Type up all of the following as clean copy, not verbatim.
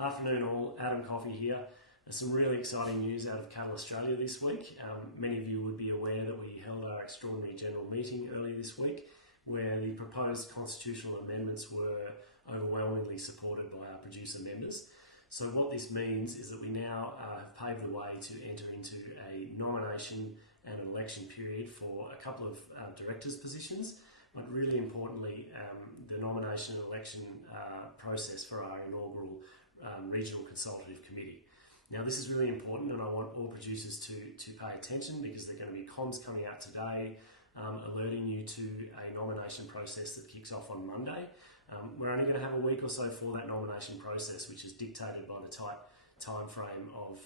Afternoon all, Adam Coffey here. There's some really exciting news out of Cattle Australia this week. Many of you would be aware that we held our extraordinary general meeting earlier this week where the proposed constitutional amendments were overwhelmingly supported by our producer members. So what this means is that we now have paved the way to enter into a nomination and an election period for a couple of directors' positions, but really importantly the nomination and election process for our inaugural Regional Consultative Committee. Now this is really important, and I want all producers to pay attention because there are going to be comms coming out today alerting you to a nomination process that kicks off on Monday. We're only going to have a week or so for that nomination process, which is dictated by the tight time frame of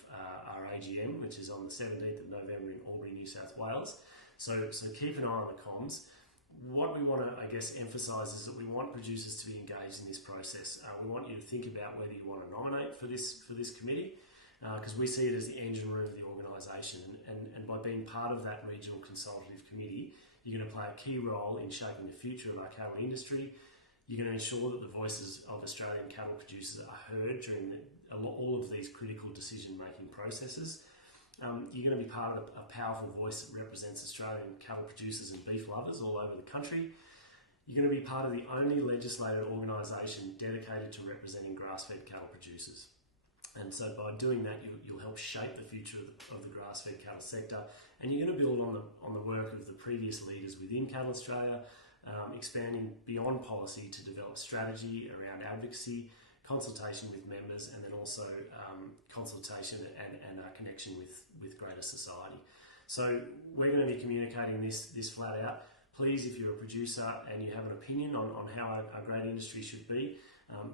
our AGM, which is on the 17th of November in Albury, New South Wales. So keep an eye on the comms. What we want to, emphasise is that we want producers to be engaged in this process. We want you to think about whether you want to nominate for this committee, because we see it as the engine room of the organisation, and by being part of that regional consultative committee, you're going to play a key role in shaping the future of our cattle industry. You're going to ensure that the voices of Australian cattle producers are heard during all of these critical decision-making processes. You're going to be part of a powerful voice that represents Australian cattle producers and beef lovers all over the country. You're going to be part of the only legislated organisation dedicated to representing grass-fed cattle producers. And so by doing that, you'll help shape the future of the grass-fed cattle sector, and you're going to build on the work of the previous leaders within Cattle Australia, expanding beyond policy to develop strategy around advocacy, consultation with members, and then also consultation and connection with greater society. So we're going to be communicating this flat out. Please, if you're a producer and you have an opinion on how our great industry should be,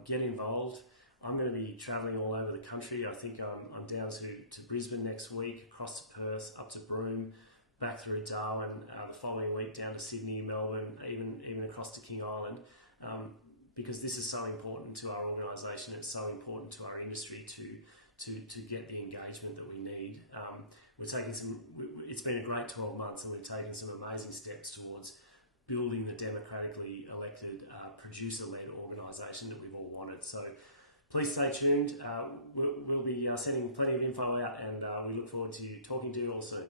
get involved. I'm going to be travelling all over the country. I think I'm down to Brisbane next week, across to Perth, up to Broome, back through Darwin, the following week down to Sydney, Melbourne, even across to King Island, because this is so important to our organisation. It's so important to our industry to get the engagement that we need. It's been a great 12 months, and we've taken some amazing steps towards building the democratically elected producer-led organisation that we've all wanted. So please stay tuned. We'll be sending plenty of info out, and we look forward to talking to you all soon.